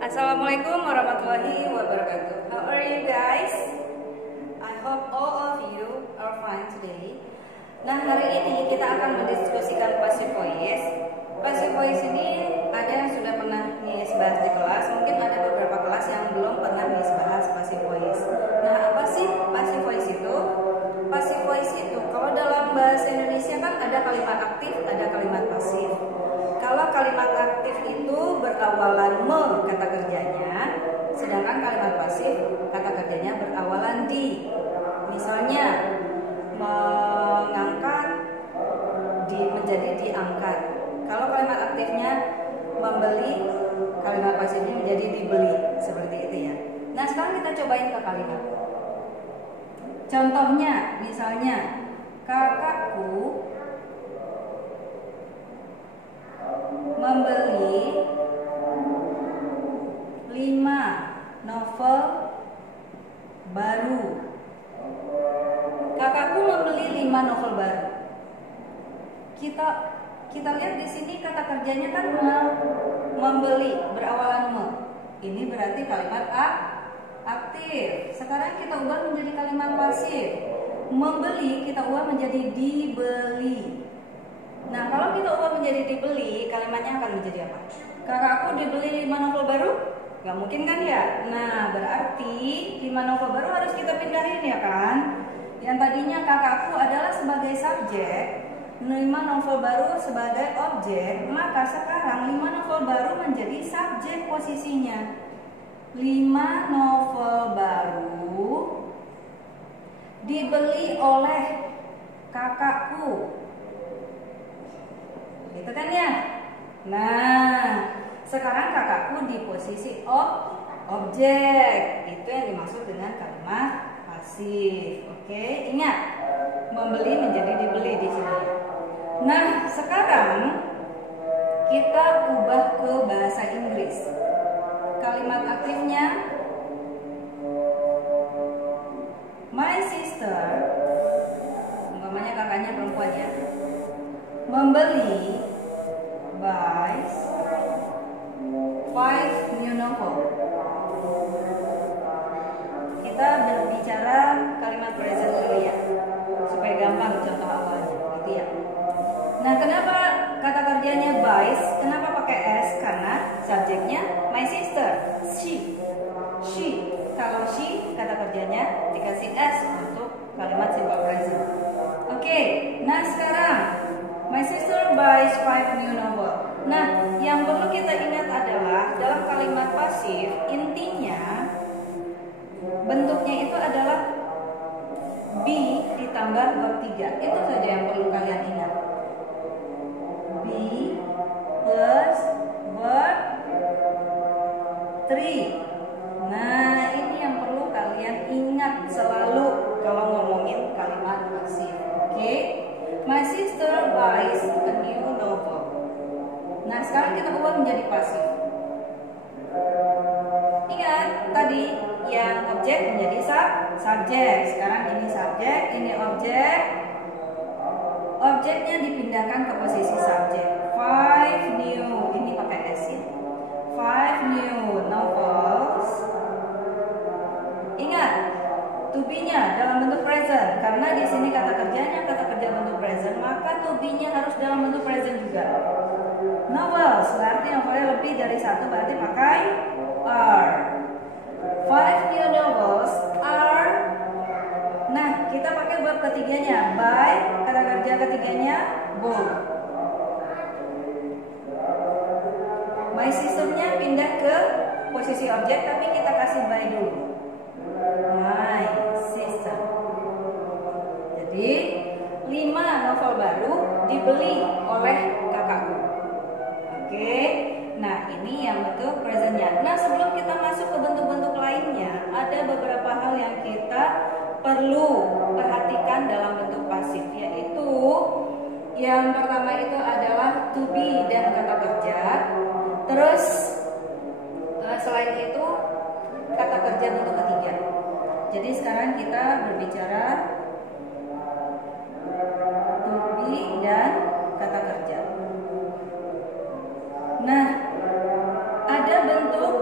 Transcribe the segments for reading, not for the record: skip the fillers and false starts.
Assalamualaikum warahmatullahi wabarakatuh. How are you guys? I hope all of you are fine today. Nah, hari ini kita akan mendiskusikan passive voice. Passive voice ini ada yang sudah pernah Miss bahas di kelas, mungkin ada beberapa kelas yang belum pernah Miss bahas passive voice. Nah, apa sih passive voice itu? Passive voice itu kalau dalam bahasa Indonesia kan ada kalimat aktif, ada kalimat pasif. Kalau kalimat aktif itu berawalan me kata kerjanya, sedangkan kalimat pasif kata kerjanya berawalan di. Misalnya mengangkat menjadi diangkat. Kalau kalimat aktifnya membeli, kalimat pasifnya menjadi dibeli, seperti itu ya. Nah, sekarang kita cobain ke kalimat. Contohnya, misalnya kakakku membeli 5 novel baru. Kakakku membeli 5 novel baru. Kita lihat di sini kata kerjanya kan membeli berawalan me. Ini berarti kalimat aktif. Sekarang kita ubah menjadi kalimat pasif. Membeli kita ubah menjadi dibeli. Nah, kalau kita ubah menjadi dibeli, kalimatnya akan menjadi apa? Kakakku dibeli 5 novel baru? Gak mungkin kan ya? Nah, berarti 5 novel baru harus kita pindahin ya kan? Yang tadinya kakakku adalah sebagai subjek, 5 novel baru sebagai objek, maka sekarang 5 novel baru menjadi subjek posisinya. 5 novel baru dibeli oleh kakakku. Gitu kan ya? Nah, sekarang kakakku di posisi objek. Itu yang dimaksud dengan kalimat pasif. Oke, ingat membeli menjadi dibeli di sini. Nah, sekarang kita ubah ke bahasa Inggris. Kalimat aktifnya my sister, umpamanya kakaknya perempuan ya, membeli buys 5 new novel. Kita berbicara kalimat present dulu ya, supaya gampang contoh awalnya, gitu ya. Nah, kenapa kata kerjanya buys? Kenapa pakai s? Karena subjeknya my sister, she. Kalau she kata kerjanya dikasih s untuk kalimat simple present. Oke, nah sekarang my sister buys 5 new novel. Nah, yang perlu kita ingat adalah dalam kalimat pasif intinya bentuknya itu adalah be ditambah verb 3. Itu saja yang perlu kalian ingat. Be plus verb 3. Nah, ini yang perlu kalian ingat selalu kalau ngomongin kalimat pasif. Oke? My sister buys a new novel. Nah, sekarang kita ubah menjadi pasif. Ingat tadi yang objek menjadi subjek. Sekarang ini subjek, ini objek. Objeknya dipindahkan ke posisi subjek. 5 new, ini pakai s ya. 5 new novels. Ingat, to be-nya dalam bentuk present, karena di sini kata kerjanya kata kerja bentuk present, maka to be-nya harus dalam bentuk present juga. Novels berarti novelnya lebih dari satu, berarti pakai are. 5 new novels are. Nah, kita pakai verb ketiganya by, kata kerja ketiganya both. My sister-nya pindah ke posisi objek, tapi kita kasih by dulu. My sister. Jadi 5 novel baru dibeli oleh kakakku. Oke. Nah, ini yang bentuk presentnya. Nah, sebelum kita masuk ke bentuk-bentuk lainnya, ada beberapa hal yang kita perlu perhatikan dalam bentuk pasif, yaitu yang pertama itu adalah to be dan kata kerja. Terus selain itu kata kerja bentuk ketiga. Jadi sekarang kita berbicara to be dan kata kerja. Nah, ada bentuk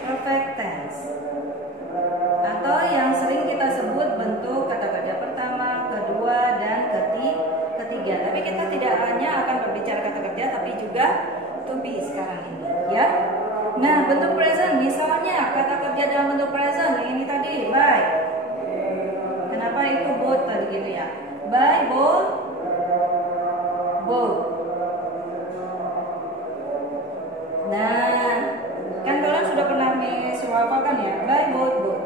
perfect tense, atau yang sering kita sebut bentuk kata kerja pertama, kedua, dan ketiga. Tapi kita tidak hanya akan berbicara kata kerja, tapi juga to be sekarang ini, ya. Nah, bentuk present, misalnya kata kerja dalam bentuk present ini tadi by. Kenapa itu both tadi gitu ya? By both. Nah, kan kalian sudah pernah hafalkan ya, by both.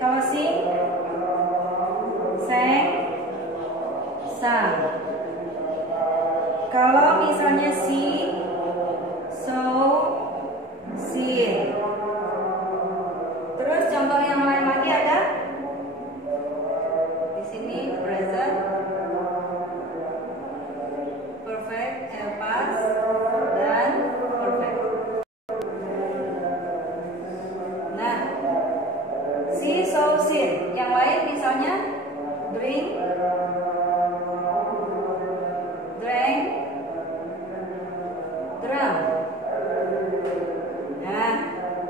Kalau sing, sang, sang. Kalau misalnya see, saw, seen. Terus contoh yang lain lagi ada di sini present, perfect, past, dan perfect. Nah, see, saw, seen. Yang lain misalnya drink, drank, drum. Nah,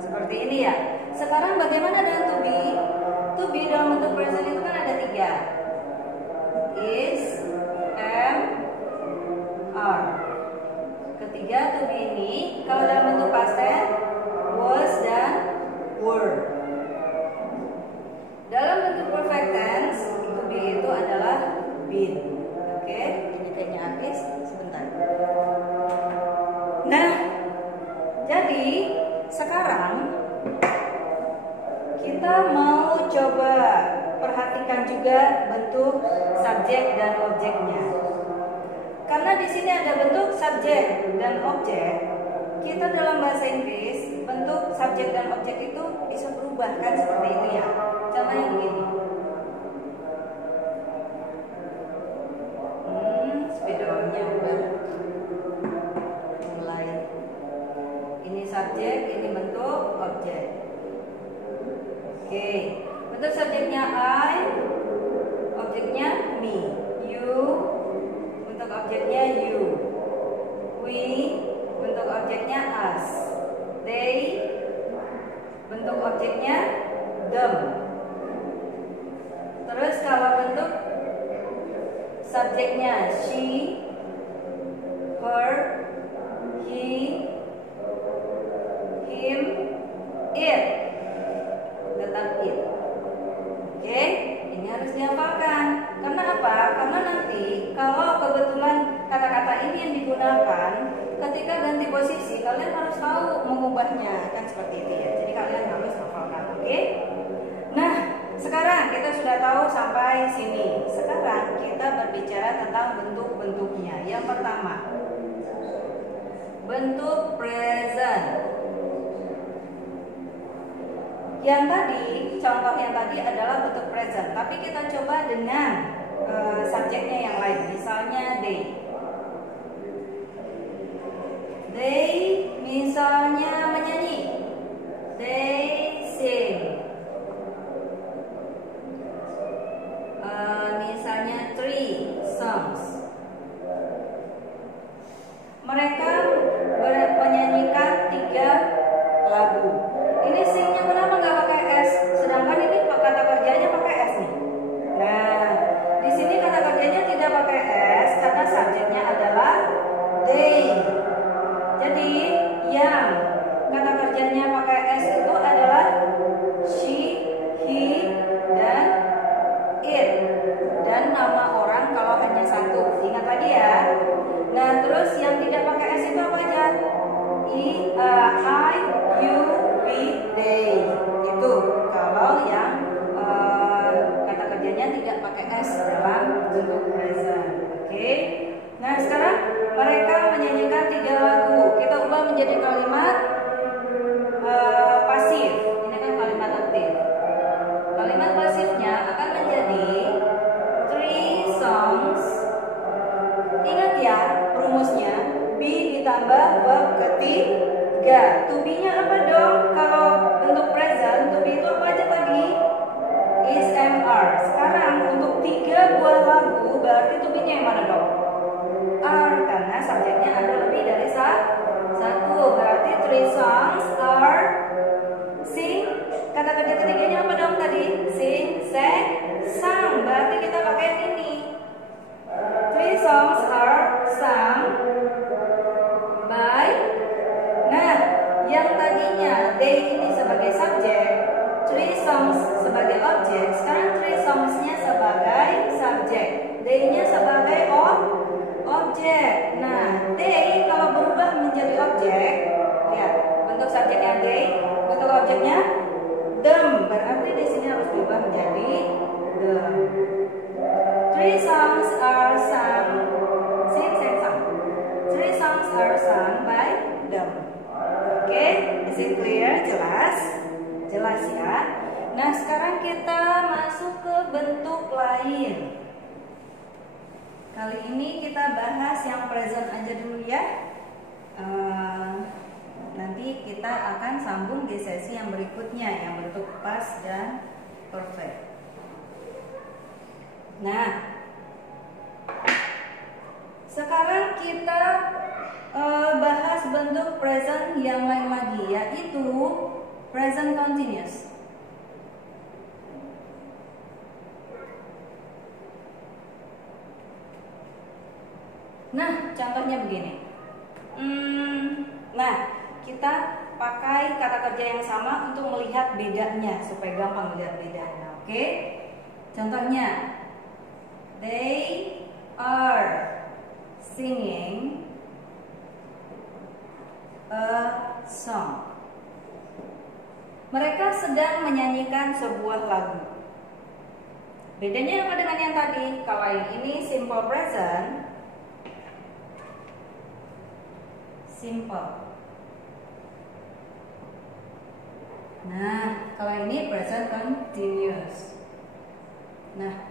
seperti ini ya. Sekarang bagaimana dengan to be? To be dalam bentuk present itu kan ada 3. Is, am, are. Ketiga to be ini kalau dalam bentuk past tense was dan were. Dalam bentuk perfect tense to be itu adalah been. Oke, ini kayaknya habis sebentar. Nah, jadi sekarang kita mau coba perhatikan juga bentuk subjek dan objeknya. Karena di sini ada bentuk subjek dan objek, kita dalam bahasa Inggris bentuk subjek dan objek itu bisa berubah kan seperti itu ya. Contohnya begini. Spidolnya udah mulai. Ini subjek, ini bentuk objek. Oke, bentuk subjeknya I, objeknya me. You, bentuk objeknya you. We, bentuk objeknya us. They, bentuk objeknya them. Terus kalau bentuk subjeknya she, her, he, him, it. Tetap it. Oke, ini harus dihafalkan. Karena apa? Karena nanti kalau kebetulan kata-kata ini yang digunakan, ketika ganti posisi kalian harus tahu mengubahnya, kan seperti itu ya. Jadi kalian harus hafalkan. Oke? Nah, sekarang kita sudah tahu sampai sini. Sekarang kita berbicara tentang bentuk-bentuknya. Yang pertama, bentuk present. Yang tadi, contoh yang tadi adalah bentuk present. Tapi kita coba dengan subjeknya yang lain. Misalnya they. They misalnya menyanyi. They sing. Misalnya three songs. Mereka menyanyikan 3 lagu. Ini singnya kenapa nggak pakai S? Sedangkan ini kata kerjanya pakai S nih. Nah, di sini kata kerjanya tidak pakai S karena subjeknya adalah they. Jadi yang kata kerjanya pakai S itu adalah she, he, dan it. Dan nama orang kalau hanya 1. Ingat lagi ya. Nah, terus yang tidak pakai S itu apa aja? I, you, we, they. Itu kalau yang kata kerjanya tidak pakai S dalam bentuk present. Oke. Nah, sekarang mereka menyanyikan 3 lagu. Kita ubah menjadi kalimat pasif. Ini kan kalimat aktif. Kalimat pasifnya akan menjadi 3 songs. Ingat ya rumusnya, be ditambah verb ketiga. To be-nya apa dong? Kalau bentuk present, to be itu apa aja tadi? Is, am, are. Sekarang untuk 3 buah lagu, berarti to be-nya yang mana dong? Are, karena subjeknya ada lebih dari 1. Berarti 3 songs are sebagai objek. Nah, they kalau berubah menjadi objek, lihat bentuk subjeknya they, bentuk objeknya them. Berarti di sini harus berubah menjadi them. Three songs are sung. Sing. Three songs are sung by them. Oke, is it clear? Jelas ya. Nah, sekarang kita masuk ke bentuk lain. Kali ini kita bahas yang present aja dulu ya. Nanti kita akan sambung di sesi yang berikutnya yang bentuk past dan perfect. Nah, sekarang kita bahas bentuk present yang lain lagi, yaitu present continuous. Nah, contohnya begini. Nah, kita pakai kata kerja yang sama untuk melihat bedanya supaya gampang melihat bedanya. Oke? Contohnya, they are singing a song. Mereka sedang menyanyikan sebuah lagu. Bedanya apa dengan yang tadi? Kalau yang ini simple present, simple. Nah, kalau ini present continuous. Nah,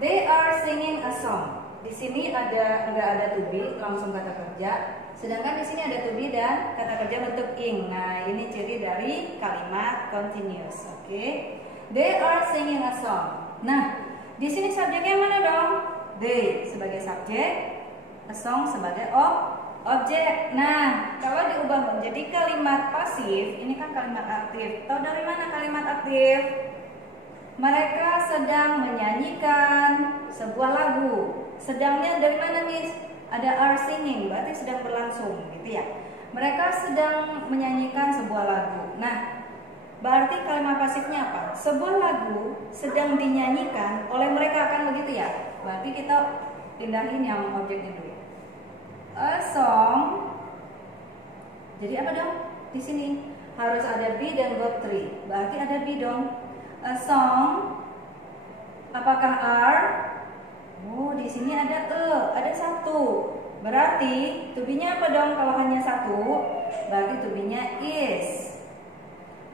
they are singing a song. Di sini nggak ada to be, langsung kata kerja. Sedangkan di sini ada to be dan kata kerja bentuk ing. Nah, ini ciri dari kalimat continuous. Oke. They are singing a song. Nah, di sini subjeknya mana dong? They sebagai subjek, a song sebagai objek. Nah, kalau diubah menjadi kalimat pasif, ini kan kalimat aktif. Tahu dari mana kalimat aktif? Mereka sedang menyanyikan sebuah lagu. Sedangnya dari mana, Miss? Ada are singing, berarti sedang berlangsung, gitu ya. Mereka sedang menyanyikan sebuah lagu. Nah, berarti kalimat pasifnya apa? Sebuah lagu sedang dinyanyikan oleh mereka, kan begitu ya? Berarti kita pindahin yang objeknya dulu. A song. Jadi apa dong? Di sini harus ada be dan verb 3. Berarti ada be dong. A song. Apakah are? Oh, di sini ada ada satu. Berarti to be-nya apa dong kalau hanya satu? Berarti to be-nya is.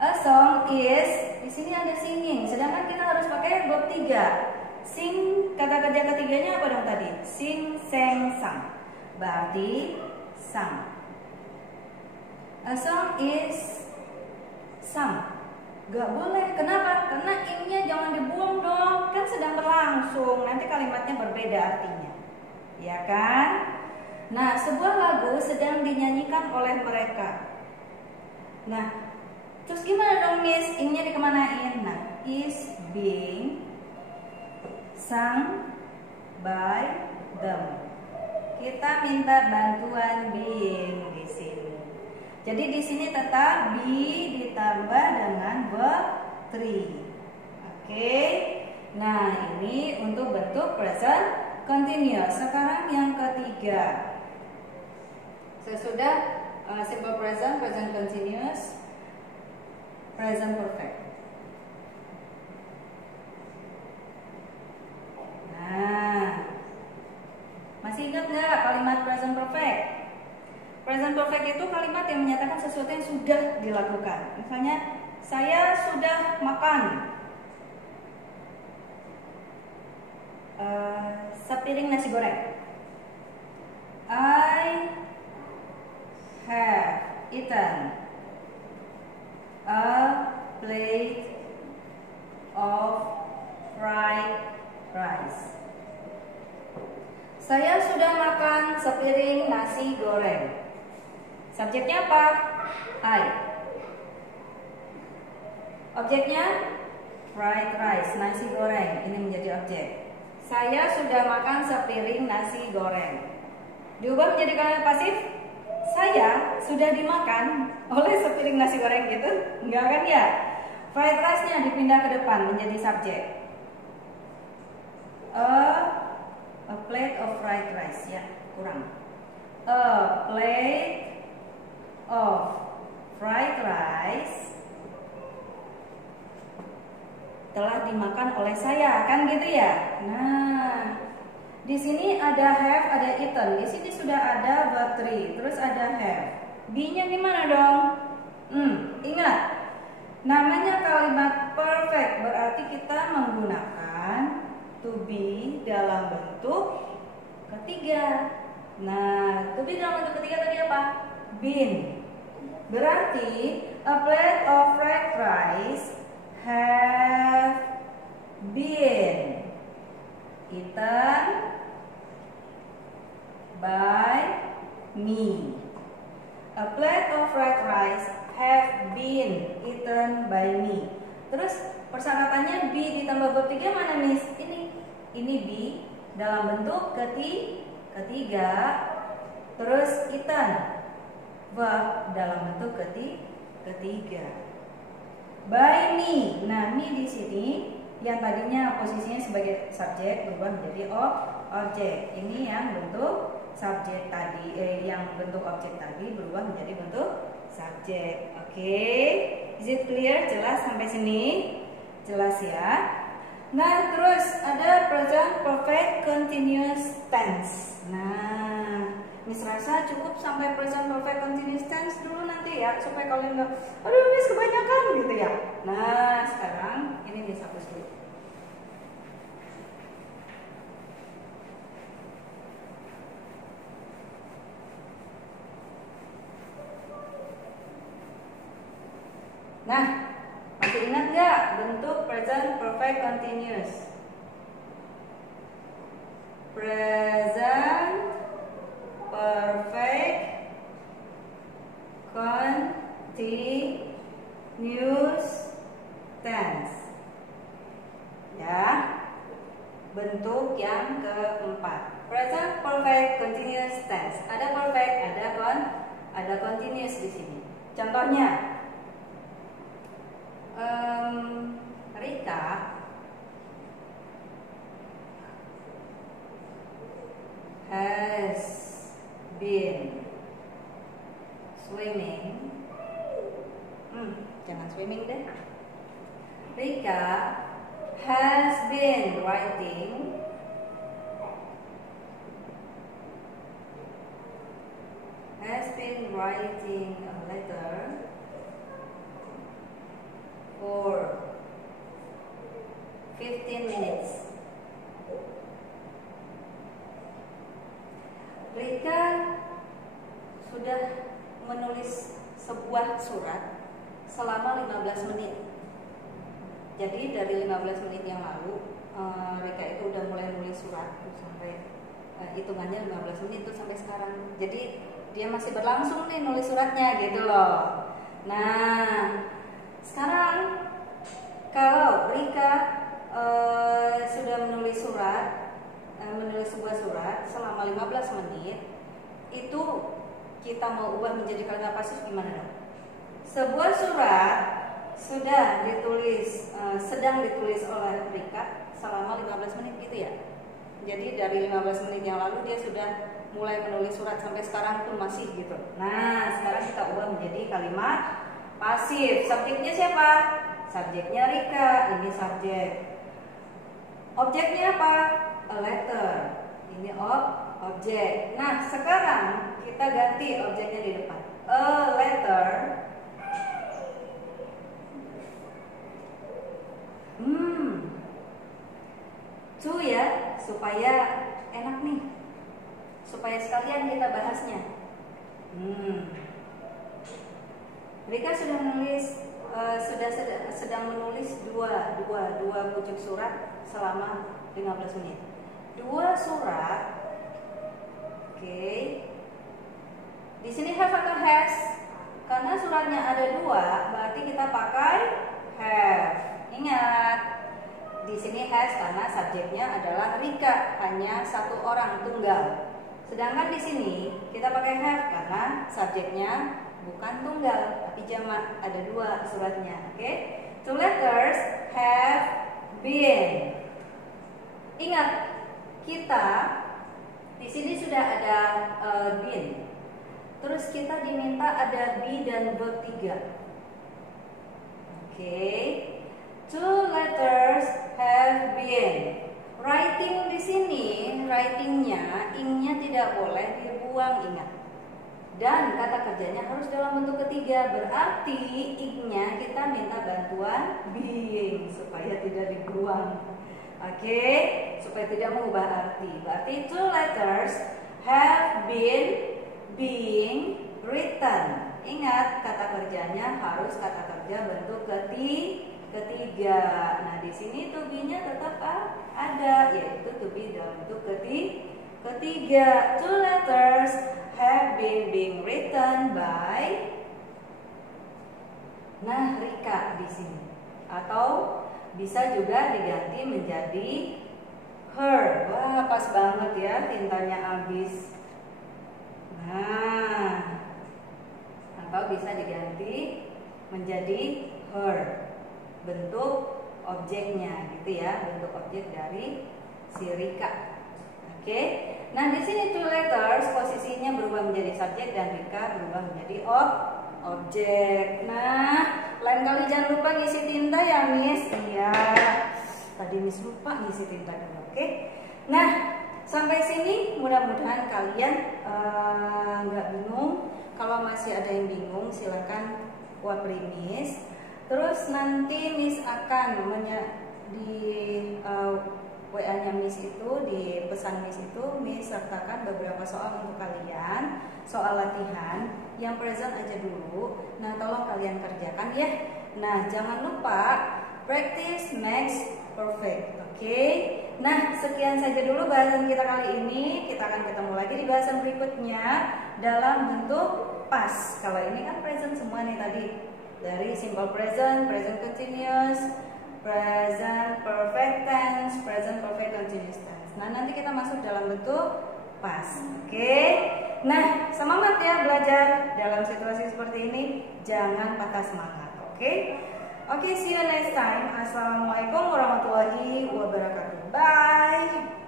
A song is. Di sini ada singing. Sedangkan kita harus pakai verb 3. Sing, kata kerja ketiganya apa dong tadi? Sing, sang, sang. Berarti sung. A song is sung. Gak boleh. Kenapa? Karena ing-nya jangan dibuang dong. Kan sedang berlangsung. Nanti kalimatnya berbeda artinya. Ya kan? Nah, sebuah lagu sedang dinyanyikan oleh mereka. Nah, terus gimana dong, Miss? Ing-nya dikemanain? Nah, is being sung by them. Kita minta bantuan being di sini. Jadi di sini tetap be ditambah dengan verb 3. Oke. Nah, ini untuk bentuk present continuous. Sekarang yang ketiga. Sesudah simple present, present continuous, present perfect. Nah, masih ingat nggak kalimat present perfect? Present perfect itu kalimat yang menyatakan sesuatu yang sudah dilakukan. Misalnya, saya sudah makan sepiring nasi goreng. I have eaten a plate of fried rice. Saya sudah makan sepiring nasi goreng. Subjeknya apa? I. Objeknya fried rice, nasi goreng. Ini menjadi objek. Saya sudah makan sepiring nasi goreng. Diubah menjadi kalimat pasif. Saya sudah dimakan oleh sepiring nasi goreng gitu. Enggak kan ya? Fried rice-nya dipindah ke depan menjadi subjek. A A plate of fried rice, ya, kurang. A plate of fried rice telah dimakan oleh saya, kan gitu ya. Nah, di sini ada have, ada eaten. Di sini sudah ada verb 3, terus ada have. B-nya gimana dong? Ingat, namanya kalimat perfect, berarti kita menggunakan to be dalam bentuk ketiga. Nah, to be dalam bentuk ketiga tadi apa? Been. Berarti a plate of fried rice have been eaten by me. A plate of fried rice have been eaten by me. Terus persyaratannya be ditambah verb 3 mana, Miss? Ini be dalam bentuk ketiga. Terus eaten verb dalam bentuk ketiga. By me. Nah, me di sini yang tadinya posisinya sebagai subjek berubah menjadi objek. Ini yang bentuk subjek tadi, yang bentuk objek tadi berubah menjadi bentuk subjek. Oke, is it clear? Jelas sampai sini? Jelas ya. Nah, terus ada present perfect continuous tense. Nah, Miss rasa cukup sampai present perfect continuous tense dulu nanti ya, supaya kalian nggak, aduh Miss kebanyakan gitu ya. Nah, sekarang ini Miss hapus dulu. Nah, masih ingat nggak bentuk present perfect continuous? Present perfect continuous tense. Ya, bentuk yang keempat. Present perfect continuous tense. Ada perfect, ada continuous di sini. Contohnya, Rika has been swimming. Jangan swimming deh. Rika has been writing a letter for 15 minutes. Rika sudah menulis sebuah surat selama 15 menit. Jadi dari 15 menit yang lalu Rika itu udah mulai nulis surat sampai hitungannya 15 menit itu sampai sekarang. Jadi dia masih berlangsung nih nulis suratnya gitu loh. Nah, sekarang kalau Rika sudah menulis sebuah surat selama 15 menit, itu kita mau ubah menjadi kalimat pasif gimana dong? Sebuah surat sudah ditulis, sedang ditulis oleh Rika selama 15 menit gitu ya. Jadi dari 15 menit yang lalu dia sudah mulai menulis surat sampai sekarang pun masih gitu. Nah, sekarang kita ubah menjadi kalimat pasif. Subjeknya siapa? Subjeknya Rika, ini subjek. Objeknya apa? A letter. Ini objek. Nah, sekarang kita ganti objeknya di depan. A letter. To ya, supaya enak nih. Supaya sekalian kita bahasnya. Rika sudah menulis sedang menulis dua pucuk surat selama 15 menit. Dua surat. Oke. Di sini have atau has? Karena suratnya ada dua, berarti kita pakai have. Ingat, di sini has karena subjeknya adalah Rika, hanya satu orang tunggal. Sedangkan di sini kita pakai have karena subjeknya bukan tunggal, tapi jamak, ada dua suratnya. Oke? Two letters have been. Ingat, kita di sini sudah ada been. Terus kita diminta ada be dan verb 3. Oke. Two letters have been. Writing di sini, writingnya, ing-nya tidak boleh dibuang, ingat. Dan kata kerjanya harus dalam bentuk ketiga. Berarti ing-nya kita minta bantuan being supaya tidak dibuang. Oke, supaya tidak mengubah arti. Berarti two letters have been being written. Ingat, kata kerjanya harus kata kerja bentuk ketiga. Nah, di sini to be-nya tetap ada, yaitu to be dalam bentuk ketiga. Two letters have been being written by. Nah, Rika di sini. Atau bisa juga diganti menjadi her. Wah, pas banget ya, tintanya habis. Nah, atau bisa diganti menjadi her. Bentuk objeknya gitu ya, bentuk objek dari si Rika. Oke. Nah, di sini two letters posisinya berubah menjadi subjek dan Rika berubah menjadi objek. Nah, lain kali jangan lupa ngisi tinta ya, Miss. Iya. Tadi Miss lupa ngisi tinta dulu, oke? Nah, sampai sini mudah-mudahan kalian nggak bingung. Kalau masih ada yang bingung, silakan wapri Miss. Terus nanti Miss akan di WA-nya Miss itu, di pesan Miss itu, Miss sertakan beberapa soal untuk kalian, soal latihan yang present aja dulu. Nah, tolong kalian kerjakan ya. Nah, jangan lupa practice makes perfect. Oke. Nah, sekian saja dulu bahasan kita kali ini. Kita akan ketemu lagi di bahasan berikutnya dalam bentuk past. Kalau ini kan present semua nih tadi. Dari simple present, present continuous, present perfect tense, present perfect continuous tense. Nah, nanti kita masuk dalam bentuk past. Oke. Nah, semangat ya belajar dalam situasi seperti ini. Jangan patah semangat. Oke. Oke, see you next time. Assalamualaikum warahmatullahi wabarakatuh. Bye.